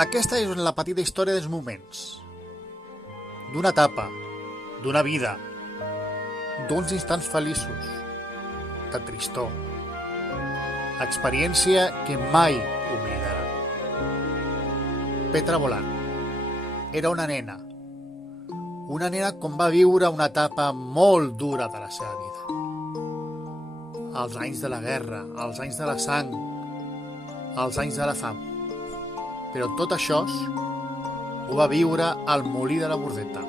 Aquesta és la petita història dels moments, d'una etapa, d'una vida, d'uns instants feliços, de tristor, experiència que mai oblidarà. Petra Boland era una nena com va viure una etapa molt dura de la seva vida. Els anys de la guerra, els anys de la sang, els anys de la fam. Però tot això ho va viure al Molí de la Bordeta.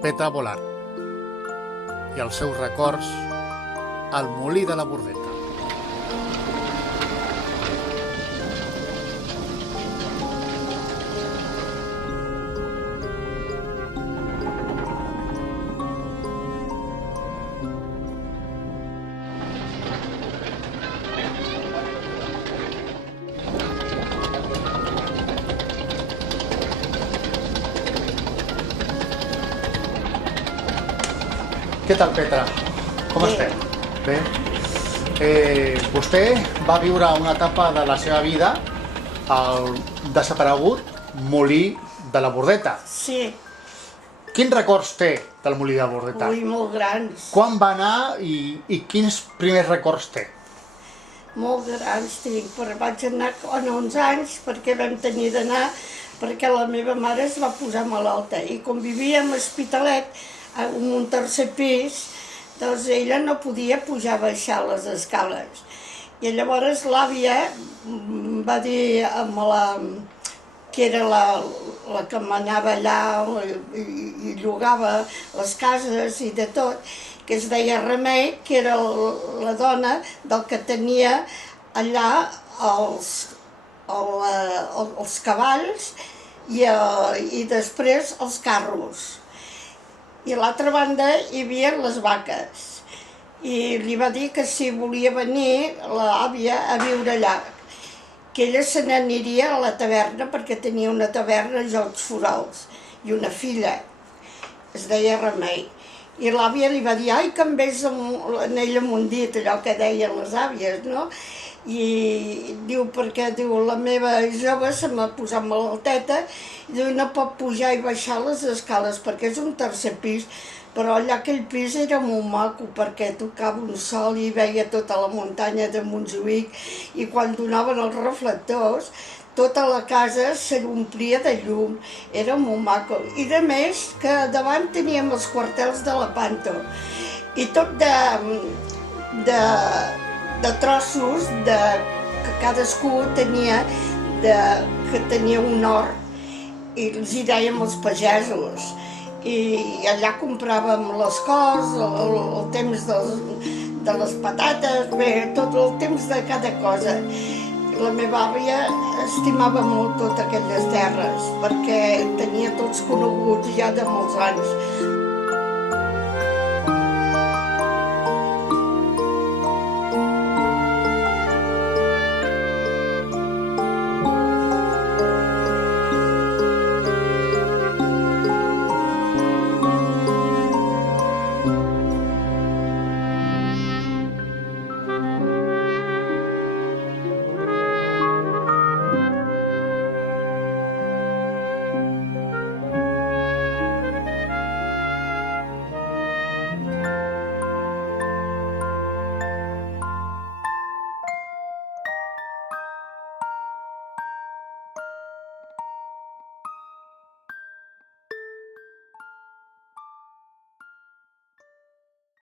Petra Boland i els seus records al Molí de la Bordeta. Què tal, Petra? Com estem? Bé. Vostè va viure una etapa de la seva vida al desaparegut Molí de la Bordeta. Sí. Quins records té del Molí de la Bordeta? Ui, molt grans. Quan va anar i quins primers records té? Molt grans tinc, però vaig anar amb 11 anys perquè vam tenir d'anar perquè la meva mare es va posar malalta i com vivíem a Hospitalet, en un tercer pis, doncs ella no podia pujar a baixar les escales. I llavors l'àvia va dir amb la que era la que manava allà i llogava les cases i de tot, que es deia Remei, que era la dona del que tenia allà els cavalls i després els carros. I a l'altra banda hi havia les vaques. I li va dir que si volia venir l'àvia a viure allà, que ella se n'aniria a la taverna perquè tenia una taverna a Jocs Forals i una filla, es deia Remei. I l'àvia li va dir, ai, que em ves en ella amb un dit, allò que deien les àvies, no? I diu, perquè diu, la meva jove se m'ha posat malalteta i diu, no pot pujar i baixar les escales perquè és un tercer pis, però allà aquell pis era molt maco perquè tocava un sol i veia tota la muntanya de Montjuïc i quan donaven els reflectors tota la casa se l'omplia de llum, era molt maco. I a més que davant teníem els quartels de Lepanto i tot de trossos que cadascú tenia, que tenia un hort i els hi dèiem els pagesos. I allà compràvem les coses, el temps de les patates, bé, tot el temps de cada cosa. La meva àvia estimava molt totes aquelles terres perquè tenia tots coneguts ja de molts anys.